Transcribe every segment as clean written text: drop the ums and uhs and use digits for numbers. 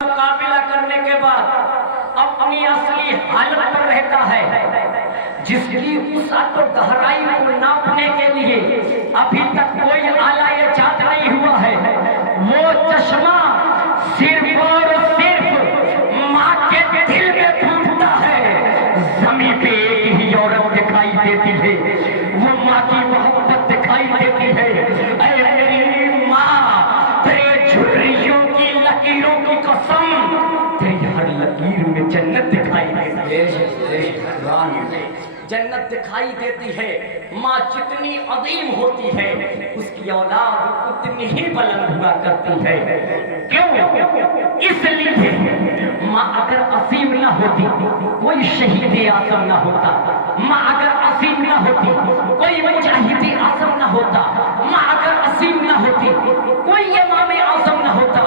مقابلہ کرنے کے بعد اپنی اصلی حالت پر رہتا ہے، جس کی وسعت و گہرائی کو ناپنے کے لیے ابھی تک کوئی آلہ ایجاد نہیں ہوا ہے۔ وہ چشمہ صرف اور صرف ماں کے دل میں پھوٹتا ہے۔ زمین پہ ایک ہی عورت دکھائی دیتی ہے، وہ ماں کی محبت دکھائی دیتی ہے۔ اے میری ماں، تیرے جھریوں کی لکیروں کی قسم، تیری ہر لکیر میں جنت دکھائی دیتی ہے، جنت دکھائی دیتی ہے۔ ماں جتنی عظیم ہوتی ہے، اس کی اولاد اتنی ہی بلند ہوا کرتی ہے۔ کیوں؟ اس لیے ماں اگر عظیم نہ ہوتی کوئی شہید اعظم نہ ہوتا، ماں اگر عظیم نہ ہوتی کوئی مجاہد اعظم نہ ہوتا، ماں اگر عظیم نہ ہوتی کوئی امام اعظم نہ ہوتا،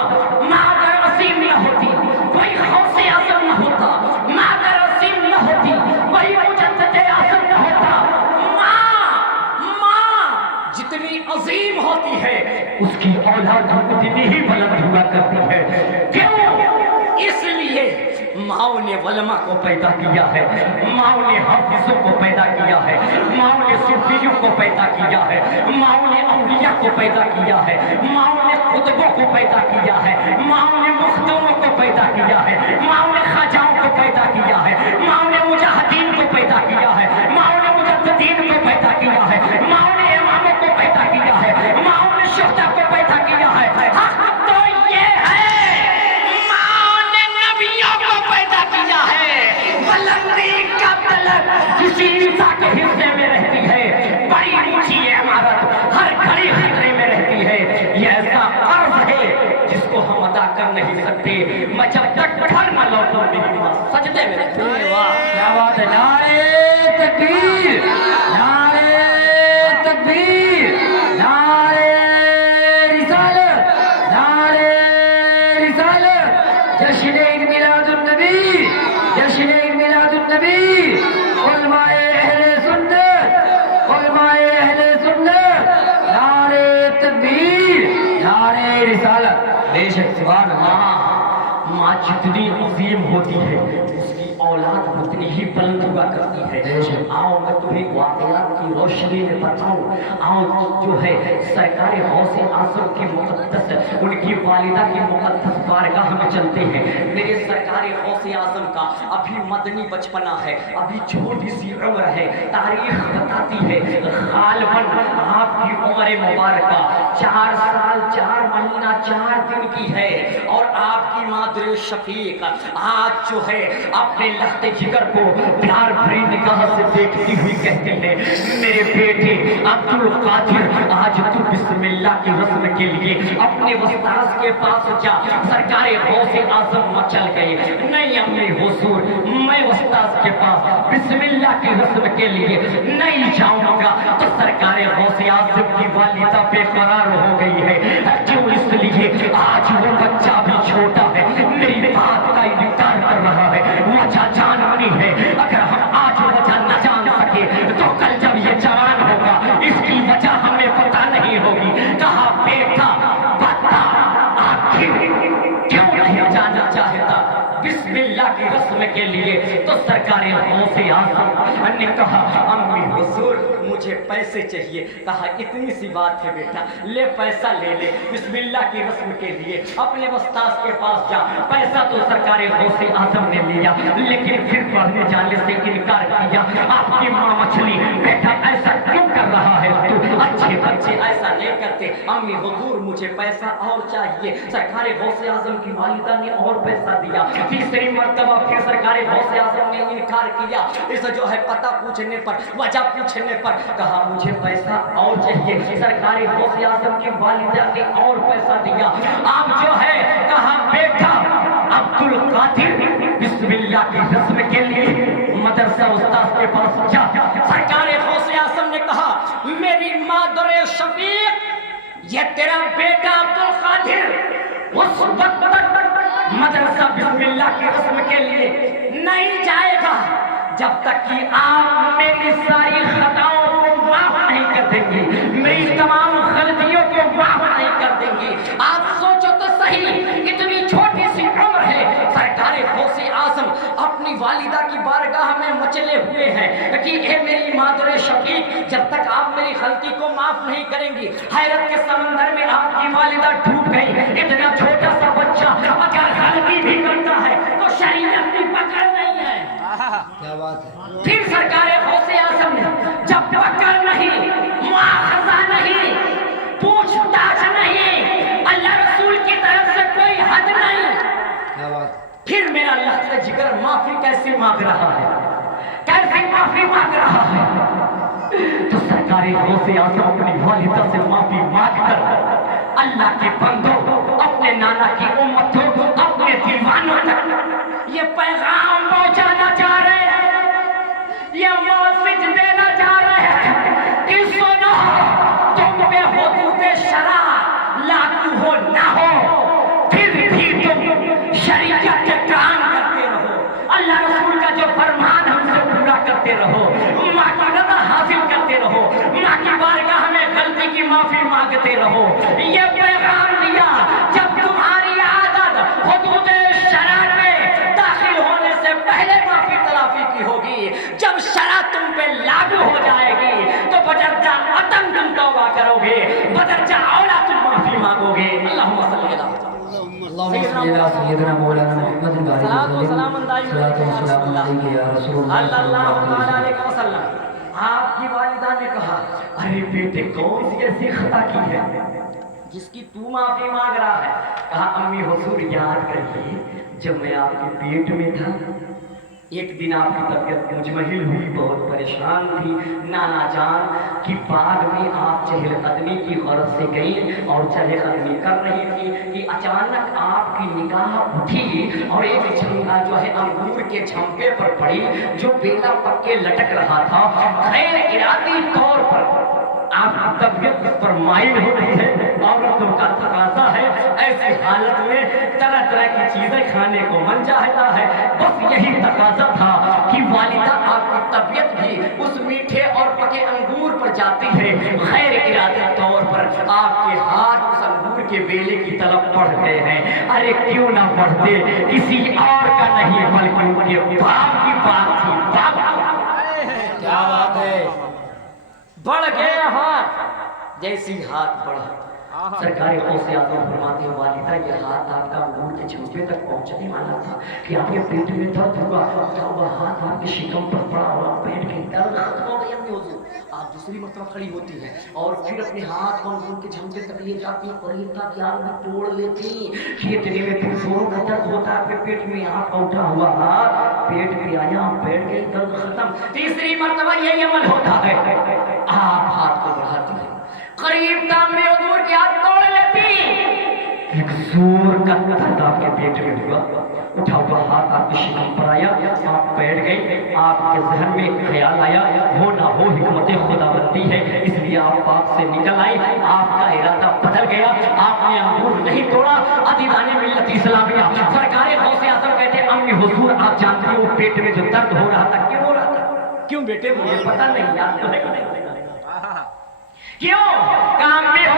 ماں اگر عظیم نہ ہوتی کوئی غوث اعظم نہ ہوتا، ماں اگر عظیم نہ ہوتی کوئی مجدد اعظم نہ ہوتا۔ ماں جتنی عظیم ہوتی ہے، اس کی اولاد اتنی ہی بلند ہوا کرتی ہے۔ کیوں؟ اس لیے ماں نے علماء کو پیدا کیا ہے، ماں نے حافظوں کو پیدا کیا ہے، ماں نے صوفیوں کو پیدا کیا ہے، ماں نے اولیاء کو پیدا کیا ہے، ماں نے قطبوں کو پیدا کیا ہے، ماں نے مخدوموں کو پیدا کیا ہے، ماں نے خواجاؤں کو پیدا کیا ہے، ماں نے مجاہدین کو پیدا کیا ہے، ماں نے مجددین کو پیدا کیا ہے، ماں نے اماموں کو پیدا کیا ہے، ماں نے شہداء کو پیدا کیا ہے۔ حق تو یہ ہے بلندی کا طلب کسی انسان کے حصے میں رہتی ہے، بڑی اونچی عمارت ہر گھڑی خطرے میں رہتی ہے۔ یہ ایسا قرض ہے جس کو ہم ادا کر نہیں سکتے، میں جب تک گھر نہ لوٹوں میری ماں سجدے میں رہتی ہے۔ کیا بات ہے! نعرہ تکبیر، نعرہ تکبیر، نعرہ رسالت، نعرہ رسالت، جشن میلاد النبی، جشن میلاد النبی، علماء اہل سنت، علماء اہل سنت، نعرہ تکبیر، نعرہ رسالت۔ بے شک سبحان اللہ، ماں جتنی عظیم ہوتی ہے اس کی اولاد اتنی ہی بلند ہوا کرتی ہے۔ آؤ میں تمہیں واقعات کی روشنی میں بتاؤں۔ آؤ جو ہے سرکار غوث اعظم کی مقدس، ان کی والدہ کی مقدس بارگاہ میں چلتے ہیں۔ میرے سرکار غوث اعظم کا ابھی مدنی بچپنا ہے، ابھی چھوٹی سی عمر ہے۔ تاریخ بتاتی ہے غالباً آپ کی عمر مبارکہ 4 سال 4 مہینہ 4 دن کی ہے، اور آپ کی مادر شفیق آج جو ہے اپنے لخت جگر کو پیار بھری نگاہ سے دیکھتی ہوئی کہتی ہے، میرے بیٹے عبدالقادر، آج تو بسم اللہ کی رسم کے لیے اپنے استاذ کے پاس جا۔ سرکار غوث اعظم مچل گئے، نہیں امی حضور، میں استاذ کے پاس بسم اللہ کی رسم کے لیے نہیں جاؤں گا۔ تو سرکار غوث اعظم کی والدہ بے قرار ہو گئی ہے، کیوں؟ اس لیے آج وہ بچہ بھی چھوٹا ہے، میری بات کا انکار کر رہا ہے۔ وجہ جاننی ہے، اگر ہم آج وجہ نہ جان سکے تو کل جب یہ جوان ہوگا اس کی وجہ ہمیں پتہ نہیں ہوگی۔ کہا بیٹا بتا آخر کیوں نہیں جانا چاہتا بسم اللہ کی رسم کے لیے؟ تو سرکار غوث اعظم نے کہا امی حضور مجھے پیسے چاہیے۔ کہا اتنی سی بات ہے بیٹا، لے پیسہ لے لے، بسم اللہ کی رسم کے لیے اپنے استاذ کے پاس جا۔ پیسہ تو سرکار غوث اعظم نے لیا، لیکن پھر پڑھنے جانے سے انکار کیا۔ آپ کی ماں مچھلی، بیٹا ایسا کیوں کر رہا ہے تو؟ اچھے بچے ایسا نہیں کرتے۔ امی حضور مجھے پیسہ اور چاہیے۔ سرکار غوث اعظم کی والدہ نے اور پیسہ دیا۔ تیسری مرتبہ پھر سرکار غوث اعظم نے انکار کیا۔ اس جو ہے پتہ پوچھنے پر، وجہ پوچھنے پر کہا مجھے پیسہ اور چاہیے۔ سرکار غوث اعظم کی والدہ نے اور پیسہ دیا۔ آپ جو ہے کہا بیٹا عبدالقادر بسم اللہ کی رسم کے لیے مدرسہ استاذ کے پاس جا۔ سرکار غوث اعظم نے کہا میری مادر شفیق، یہ تیرا بیٹا عبدالقادر اس وقت تک مدرسہ بسم اللہ کی رسم کے لیے نہیں جائے گا جب تک کہ آپ میری ساری خطاؤں کو معاف نہیں کر دیں گے، میری تمام غلطیوں کو معاف نہیں کر دیں گے۔ آپ سوچو تو صحیح، اتنی چھوٹی سی عمر ہے बारगाह में मचले हुए हैं कि ए मेरी मादरे शफीक, जब तक आप मेरी गलती को माफ नहीं करेंगी, हैरत के समंदर में आपकी वालिदा डूब गई। इतना छोटा सा बच्चा अगर गलती भी करता है तो शरीयत की पकड़ नहीं है। क्या बात है। फिर सरकार गौसे आज़म ने जब पकड़ नहीं, मुआखज़ा नहीं, पूछताछ नहीं, अल्लाह रसूल की तरफ से कोई हद नहीं, क्या बात। फिर मेरा अल्लाह का जिगर माफी कैसे मांग रहा है, कैसे माफी मांग रहा है। तो सरकार गौसे आज़म अपनी वालिदा से माफी मांग कर अल्लाह के बंदों, अपने नाना की उम्मतों, अपने दीवानों तक ये पैगाम पहुंचाना चाह रहे हैं, ये मैसेज देना चाह रहे हैं कि सुनो, तुम पे हुदूद शरा लागू हो ना हो, फिर भी तुम शरीयत के काम करते रहो, अल्लाह रसूल का जो फरमान है उसे पूरा करते रहो, माँ की रज़ा हासिल करते रहो, माँ की बारगाह में गलती की माफी मांगते रहो। ये पैगाम दिया जब तुम्हारी आदत हुदूद शरा में दाखिल होने से पहले माफी तलाफी की होगी, जब शरा तुम पे लागू हो जाएगी तो बदरजा अतम तुम तौबा करोगे, बदरजा औला तुम माफी मांगोगे। अल्लाहुम्मा सल्ली अला सय्यदना मौलाना मुहम्मद आपकी वालिदा ने कहा, अरे बेटे कौन सी ऐसी खता की है जिसकी तू माफी मांग रहा है। कहा, अम्मी हुजूर याद करिए, जब मैं आपके पेट में था एक दिन आपकी तबीयत मुजमहिल हुई, बहुत परेशान थी, नाना जान कि बाग में आप चहलकदमी की गरज से गई और चहलकदमी कर रही थी कि अचानक आपकी निगाह उठी और एक झंगा जो है अंगूर के झंपे पर पड़ी जो बेला पक्के लटक रहा था। खैर इरादी तौर पर आपकी तबीयत पर माइल हो रही है, औरतों का तकाजा है, ऐसी हालत में तरह तरह की चीजें खाने को मन चाहता है। बस यही तकाजा था कि वालिदा आपकी तबीयत भी उस मीठे और पके अंगूर पर जाती है। खैर इरादे तौर पर आपके हाथ उस अंगूर के बेले की तरफ बढ़ गए हैं। अरे क्यों ना बढ़ते, किसी और का नहीं बल्कि उनके बाप की बात थी। बाप क्या बात है। बढ़ गया हाथ, जैसी हाथ बढ़ा सरकारी गौसे आज़म फरमाते हैं, वालिदा ये हाथ आपका अंगूर के झुंपे तक पहुंचने वाला था कि आपके पेट में दर्द हुआ, क्या हुआ, हाथ आपके शिकम पर पड़ा हुआ, पेट के दर्द खत्म हो गई। अम्मी हुजूर आप दूसरी मरतबा खड़ी होती हैं और फिर अपने हाथ को अंगूर के झुंपे तक ले जाती हैं, करीब तक यार भी तोड़ लेती कि इतने में फिर जोरों का दर्द होता है आपके पेट में, यहाँ का उठा हुआ हाथ पेट पे आया, पेट के दर्द खत्म। तीसरी मरतबा यही अमल होता है, आप हाथ को बढ़ाती हैं, करीब तामरे हुजूर के हाथ तोड़ लेती, एक जोर का दर्द आपके पेट में हुआ, उठा हुआ हाथ आपके शिकम पर आया, आप बैठ गए। आपके जहन में एक ख्याल आया, हो ना हो हिकमत खुदाबंदी है, इसलिए आप बाप से निकल आई, आपका इरादा बदल गया, आपने अंगूर नहीं तोड़ा। अदीबाने मिल्लत इस्लामिया सरकार गौसे आज़म कहते हैं, अम्मी हुजूर आप जानती हो पेट में जो दर्द हो रहा था, क्यों हो रहा था? क्यों बेटे, मुझे पता नहीं, याद तो है क्यों? काम में हो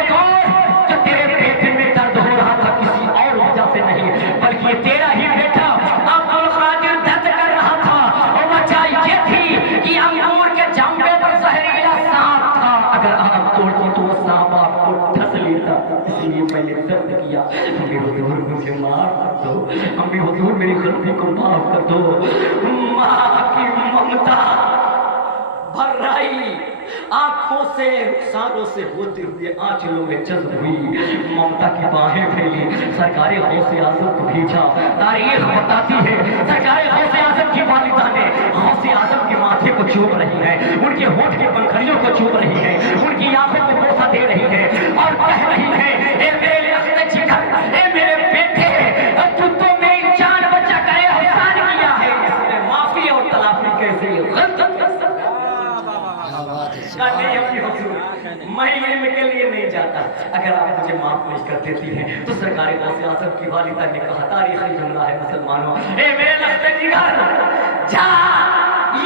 जो तेरे पेट में दर्द हो रहा था किसी और वजह से नहीं, बल्कि तेरा ही बेटा अब्दुल कादिर दर्द कर रहा था। और वजह ये थी कि अंगूर के झंपे पर जहरीला सांप था, अगर आप तोड़ती तो वो सांप आपको ठस लेता, इसलिए मैंने दर्द किया। अम्मी हुजूर मुझे माफ कर दो, अम्मी हुजूर मेरी गलती को माफ कर दो। माँ की ममता भर रही आंखों से रुखसारों से होते हुए आंचलों में जज्ब हुई, ममता की बाहें फैली, सरकार गौसे आज़म को भेजा। तारीख बताती है सरकार गौसे आज़म की वालिदा ने गौसे आज़म के माथे को चूम रही है, उनके होठ के पंखड़ियों को चूम रही है, उनकी आंखों को बोसा दे रही है और कह रही है, ए मेरे लखते जिगर, ए मेरे बेटे, तू तो मेरी जान बचा कर एहसान किया है, इसमें माफी और तलाफी कैसे मैं इल्म के लिए नहीं जाता, अगर आप मुझे माफ नहीं कर देती हैं तो सरकार गौसे आज़म की वालिदा ने कहा, तारीखी जुमला है मुसलमानों, ए मेरे लफ्ज़े जिगर, जा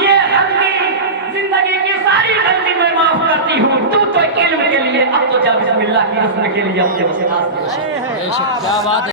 ये गलती जिंदगी की सारी गलती मैं माफ करती हूँ, तू तो इल्म के लिए अब तो जा बिस्मिल्लाह की रस्म के लिए अपने वसीला से। क्या बात है।